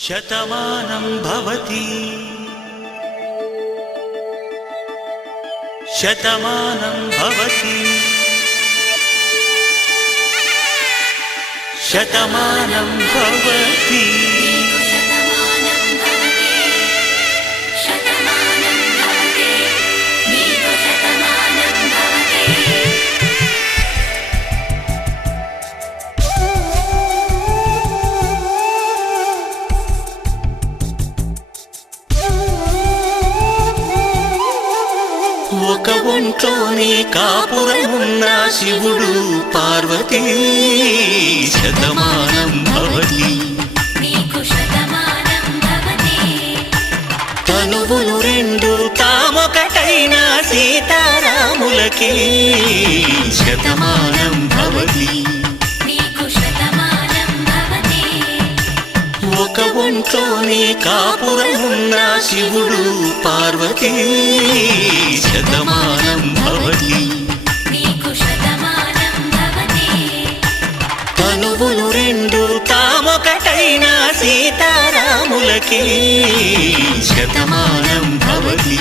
శతమానం భవతి శతమానం భవతి శతమానం భవతి ఒక ఒంట్లోనే కాపురమున్న శివుడు పార్వతీ శతమానం భవతి తనువులు రెండు తామొకటైన సీతారాములకి శతమానం భవతి ఒక ఒంట్లోనే కాపురమున్న శివుడు పార్వతీ శతమానం భవతి తనువులు రెండు తామొకటైన సీతారాములకి శతమానం భవతి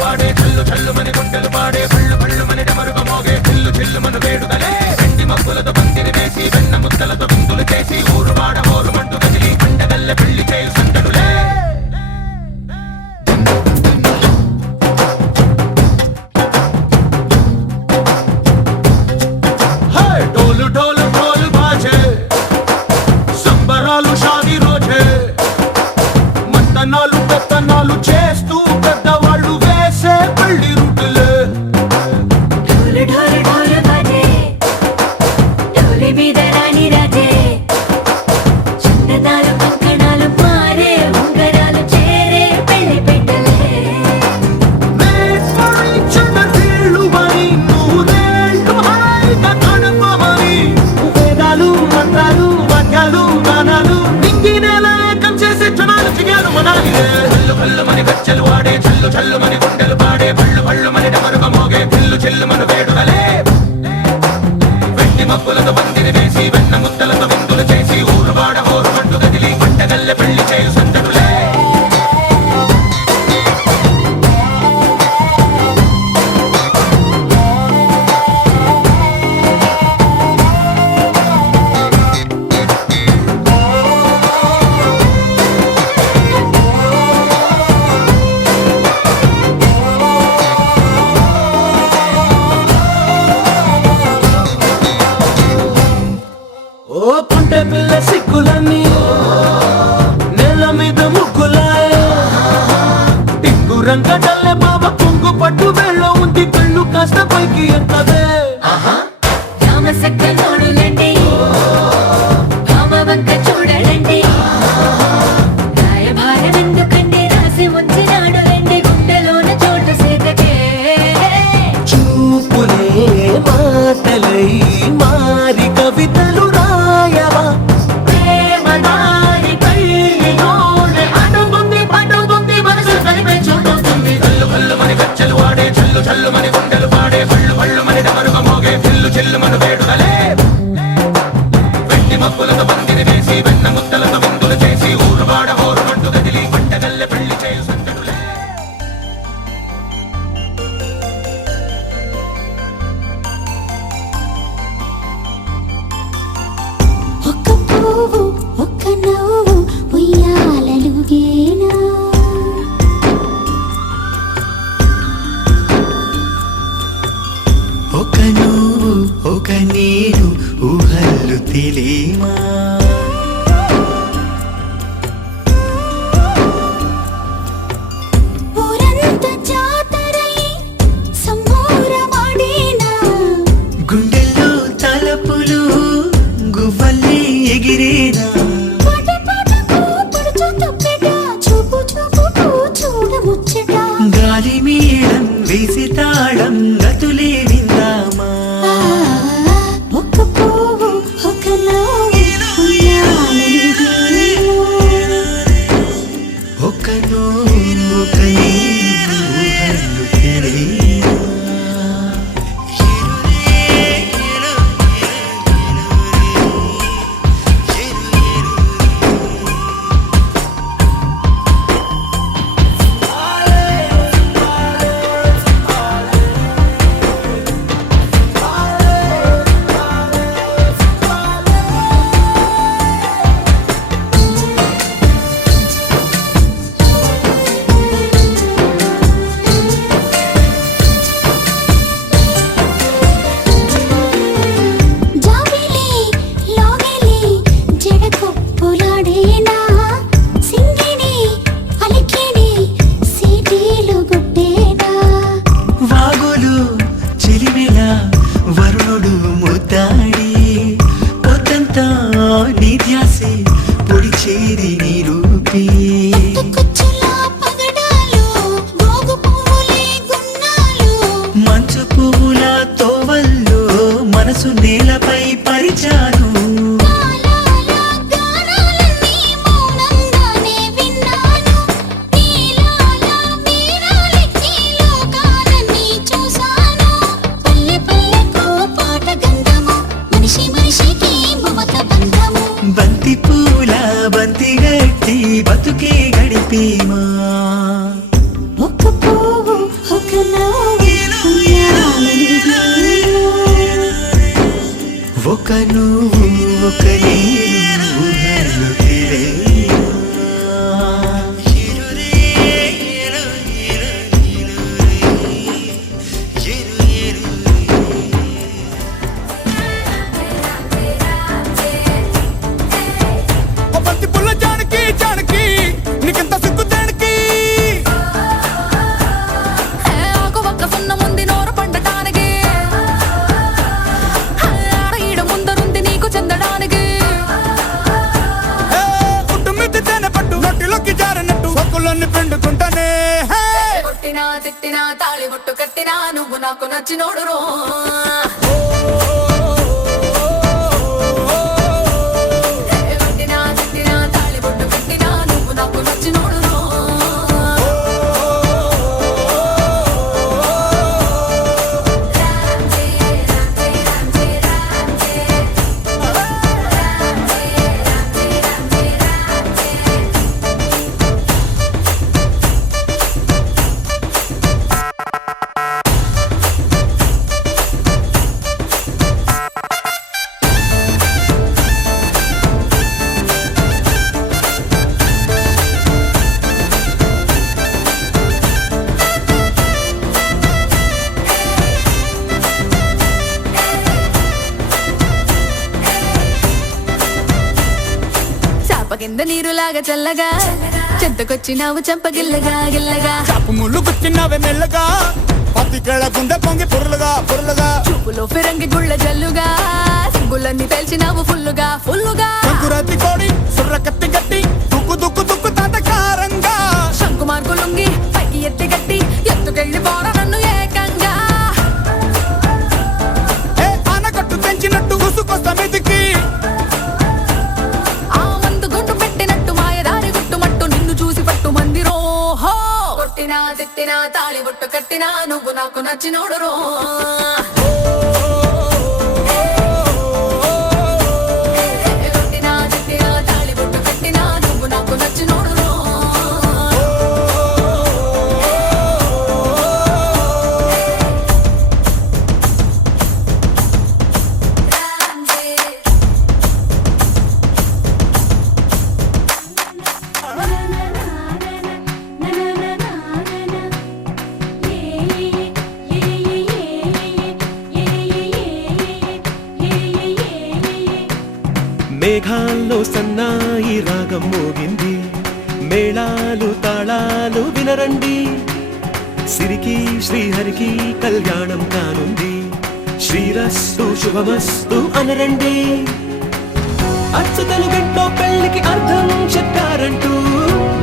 వాడే చల్లు చల్లు మని గుండెలు పాడే పళ్ళు పళ్ళు మని డమరుగా మోగే చిల్లు చిల్లు మన వేడుదలే వెండి మబ్బులతో పందిరి వేసి వెన్న ముద్దలతో విందులు చేసి ఊరు వాడ ఊరు మంటు కదిలి పండగల్లె పెళ్లి చేయు సందడులే డోలు డోలు డోలు బాజే సంబరాలు షాదీ రోజే మంతనాలు పెత్తనాలు చేస్తూ పెద్దవాళ్ళు వేసే పెళ్లి రూటులే ఢోలు ఢోలు ఢోలు బాజే ఢోలి మీద రాణి రాజే చందనాలు కంకణాలు మారే ఉంగరాలు చేరే పెళ్లి పెట్టలే వీళ్ళు మరి నూరేళ్ళు హాయిగా గడపమని వేదాలు మంత్రాలు వాక్యాలు గానాలు నింగినేల ఏకం చేసే క్షణాలు చిగాలు మనాలి చల్లు కళ్ళు మని గచ్చలు వాడే చల్లు చల్లు మని గుండెలు పాడే పళ్ళు పళ్ళు మని డమరుగా మోగే చిల్లు చిల్లు మన వేడుదలే వెండి మబ్బులతో పందిరి వేసి వెన్న ముద్దలతో విందులు చేసి ఊరు వాడ ఊరు మంటు కదిలి పంటగల్లె పెళ్లి చేయు సందడులే ఓ పుంటె పిల్ల సిక్కులన్నీ నెల మీద ముగ్గులాయ టింగు రంగడల్లె బాబా కొంగు పట్టు వెళ్ళ ఉంది కళ్ళు కాస్త పైకి ఎక్కదే రామ సక్క నోడులండి రామ వంక చూడలండి రాయభారం ఎందుకండి రాసి వచ్చినాడు రండి గుండెలోన చోటు సీతకే చూపులే మాటలై మారి కవితలు రాయవా ప్రేమ దారి పెళ్లిలోనే అడుగుంది పడుగుంది మనసు కలిపే చోటొస్తుంది కళ్ళు కళ్ళు మని గచ్చలు వాడే చల్లు చల్లు మని గుండెలు పాడే పళ్ళు పళ్ళు మని డమరుగా మోగే చిల్లు చిల్లు మన వేడుదలే వెండి మబ్బులతో పందిరి వేసి వెన్న ముద్దలతో విందులు చేసి ఊరు వాడ ఊరు మంటు కదిలి పంటగల్లె పెళ్లి చేయు సందడులే ఒక్క పువ్వు ఒక్క నవ్వు ఉయ్యాలలుగేనా ఒక నువ్వు ఒక నీరు ఊహల్లు తెలియమా ఊరంత జాతరై సంబూరమాడేనా గుండెల్లో తలపులు గువ్వల్లే ఎగిరేనా పాట పాటకు పడుచు తప్పెట చూపు చూపుకు చూడముచ్చట గాలి మేళం వేసి తాళం గతులే విందామా ఒక్క పువ్వు మనసు నేలపై పరిచాను. కాలాల గానాలన్నీ మౌనంగానే విన్నాను. నీలాల వీణాలెక్కి లోకాలన్నీ చూశాను. పల్లె పల్లెకు పాట గంధము, మనిషి మనిషికి మమత బంధము. బంతి పూల బంతి గట్టి బతుకే గడిపేమా. ఒక పువ్వు ఒక నవ్వు ఒక నువ్వు ఒక నేను ఊహలు తెలియమా. ఓ బంతి పుల్ల జానకి జానకి నీకెంత సిగ్గు దేనికి? ఆకు ఒక్క సున్న ముందు నోరు పండటానికి, ఆడ ఈడ ముందరుంది నీకు చెందడానికి. పుట్టు మిద్ది తేనె పట్టు నొట్టిలోకి జారినట్టు సొక్కులన్నీ పిండుకుంటానే. కొట్టినా తిట్టినా తాళి బొట్టు కట్టినా నువ్వు నాకు నచ్చినోడు రో. కొట్టినా తిట్టినా తాళి బొట్టు కట్టినా నువ్వు నాకు నచ్చినోడు రో. చాప కింద నీరులాగా చల్లగా చెంతకొచ్చినావు చంపగిల్లగా గిల్లగా. చాపు ముళ్ళు గుచ్చినవే మెల్లగా పత్తికేళ గుండె పొంగి పొరలుగా పొరలుగా. చూపులో ఫిరంగి గుళ్ళ జల్లుగా సిగ్గులన్నీ పేల్చినావు ఫుల్లుగా ఫుల్లుగా. సంకురాతి కోడి సుర్ర కత్తి గట్టి దుక్కు దుక్కు దుక్కు తాతకారంగా. శంకు మార్కు లుంగి పైకి ఎత్తి గట్టి ఎత్తుకెళ్ళి పోర నన్ను ఏకంగా. ఆనకట్టు తెంచినట్టు గుసుకొస్తా మీదికి. ఆ మందు గుండు పెట్టినట్టు మాయదారి గుట్టుమట్టు నిన్ను చూసి పట్టు మంది రోహో. కొట్టినా తిట్టినా తాళి బొట్టు కట్టినా నువ్వు నాకు నచ్చినోడు రో. కొట్టినా తిట్టినా తాళి బొట్టు కట్టినా నువ్వు నాకు నచ్చినోడు రో. మేఘాల్లో సన్నాయి రాగం మోగింది, మేళాలు తాళాలు వినరండి. సిరికి శ్రీహరికి కళ్యాణం కానుంది, శ్రీరస్తు శుభమస్తు అనరండి. అచ్చతలు గంటో పెళ్లికి అర్థం చెప్పారంటూ,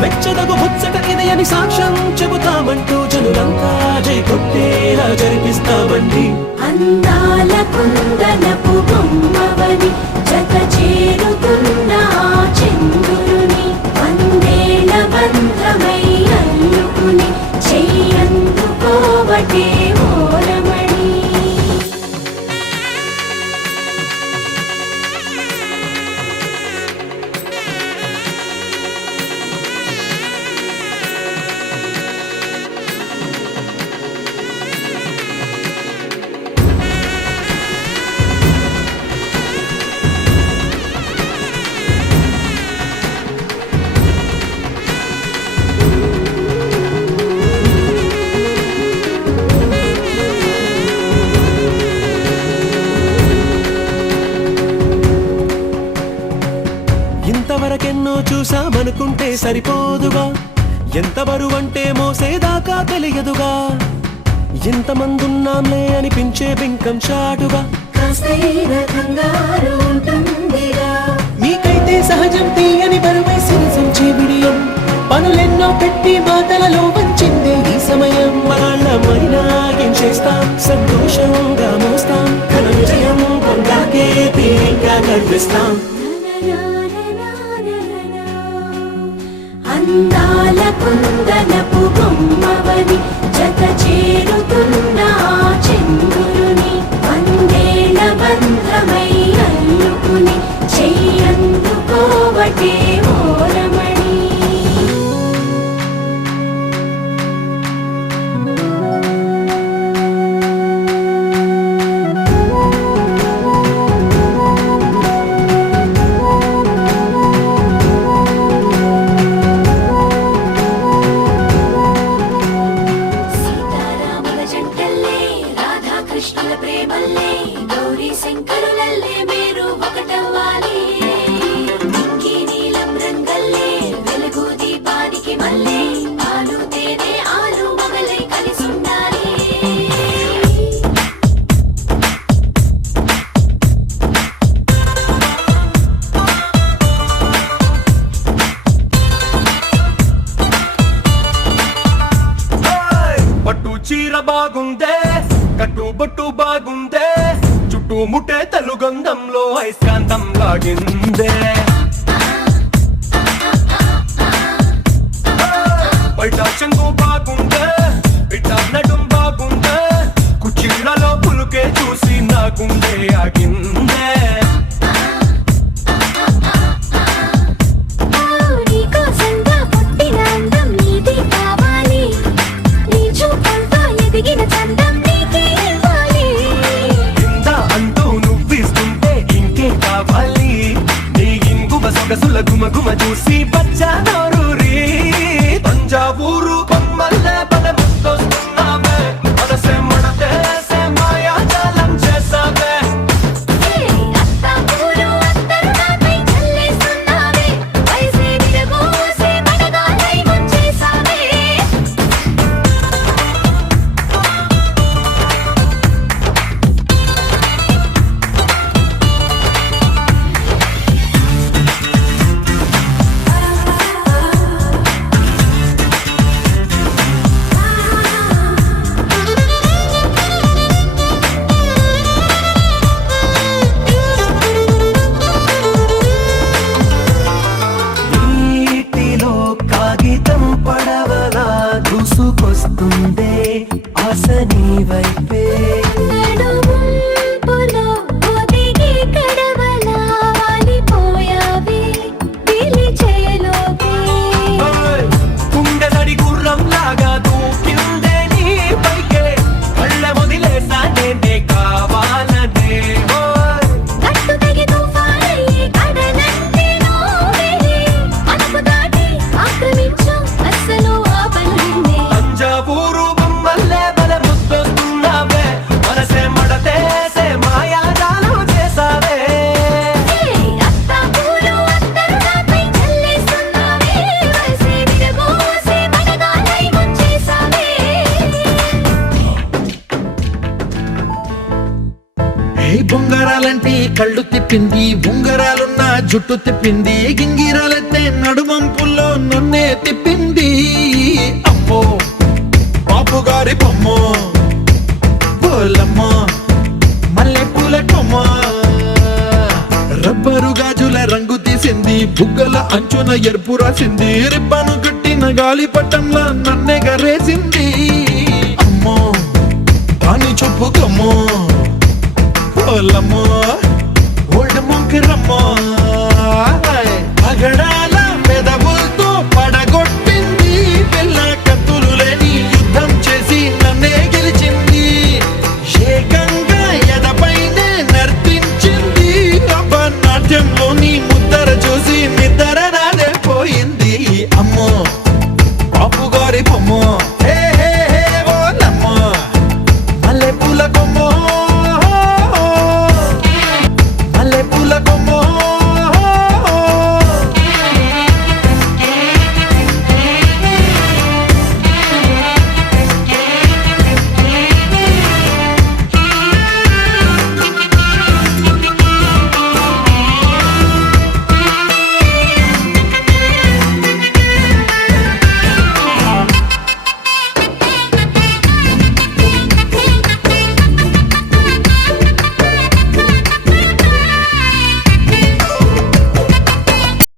మెచ్చదగు ముచ్చట ఇది అని సాక్ష్యం చెబుతామంటూ జనులంతా జై కొట్టేలా జరిపిస్తామండి. అందాల కుందనపు బొమ్మవని జత చేరుతున్న ఆ చంద్రుని వందేళ్ల బంధమై అల్లుకుని చెయ్యందుకోవటే ఓరమణి. ఇంతవరకెన్నో చూసామనుకుంటే సరిపోదుగా, ఎంత బరువంటే మోసేదాకా తెలియదుగా. ఇంతమందున్నాంలే అనిపించే బింకం చాటుగా, కాస్తైన కంగారు ఉంటుందిగా. మీకైతే సహజం తీయని బరువై సిరిసంచే బిడియం, పనులెన్నో పెట్టి మాటలలో వంచిందే ఈ సమయం. మనాళ్ళమైనా ఏం చేస్తాం, సంతోషంగా మోస్తాం ఘన విజయం. గర్విస్తాం. అందాల కుందనపు బొమ్మవని జత చేరుతున్న ఆ చంద్రుని వందేళ్ల బంధమై అల్లుకుని చెయ్యందుకోవటే ఓరమణి. సీతారాముల జంటల్లే రాధాకృష్ణుల ప్రేమల్లే గౌరీ శంకరులల్లే మీరు ఒకటవ్వాలి. ఇంకి నీలం రంగల్లే వెలుగు దీపానికి మల్లే పాలు తేనె ఆలు మగలై కలిసుండాలి. పట్టు చీర బాగుందే, కట్టు బొట్టు బాగుందే, చుట్టూ ముట్టే తెలుగంధంలో అయస్కాంతం లాగిందే. బయట చెంగు బాగుందే, బిడ్డ నడుం బాగుందే, కుచ్చిళ్లలో పులుకే చూసి నా గుండె ఆగిందే. నీకోసంగా పుట్టిన అందం నీది కావాలి. నీ చూపులతో ఎదిగిన చందం నీకే ఇవ్వాలి. ఇంత అంటూ నువ్విస్తుంటే ఇంకే కావాలి. నీ ఇంగువ సొగసుల గుమగుమ చూసి బచ్చా నోరూరి. తంజావూరు బొమ్మల్లే బలముస్తొస్తున్నావే, మనసే మడతేసే మాయాజాలం చేసావే. అత్తాపూరు అత్తరు నాపై చల్లేస్తున్నావే, వయసే విరబోసే మడగాలై ముంచేసావే. నీటిలో కాగితం పడవలా దూసుకొస్తుందే ఆశ నీ వైపే. నడుముంపులో ఒదిగి కడవలా వాలిపోయావే, పిలిచేలోపే. గుండె దడి గుర్రం లాగా దూకిందే నీ పైకే, కళ్ళ వదిలేసా నేనే కావాలనే. గట్టు తెగి తుఫానయ్యి కడలంటే నోవేలే, మనకు దాటి ఆక్రమించు అస్సలు ఆపలేనే. తంజావూరు బొమ్మల్లే బలముస్తొస్తున్నావే, మనసే మడతేసే మాయాజాలం చేసావే. అత్తాపూరు అత్తరు నాపై చల్లేస్తున్నావే, వయసే విరబోసే మడగాలై ముంచేసావే. ఏ బొంగరాలంటే కళ్ళు తిప్పింది, ఉంగరాలున్న జుట్టు తిప్పింది, గింగిరాలైతే నడుమంపుల్లో నన్నే తిప్పింది. అమ్మో బాపు గారి బొమ్మ, పోలమ్మ మల్లె పూల కొమ్మ, రబ్బరు గాజుల రంగు తీసింది, బుగ్గల అంచున ఎరుపు రాసింది, రిబ్బను కట్టిన గాలి పట్టంలా నన్నే గరేసింది. అమ్మో దాని చూపు కమ్మో, పోలమ్మో ఓల్డ్ మొంకిరమ్మో, అగడా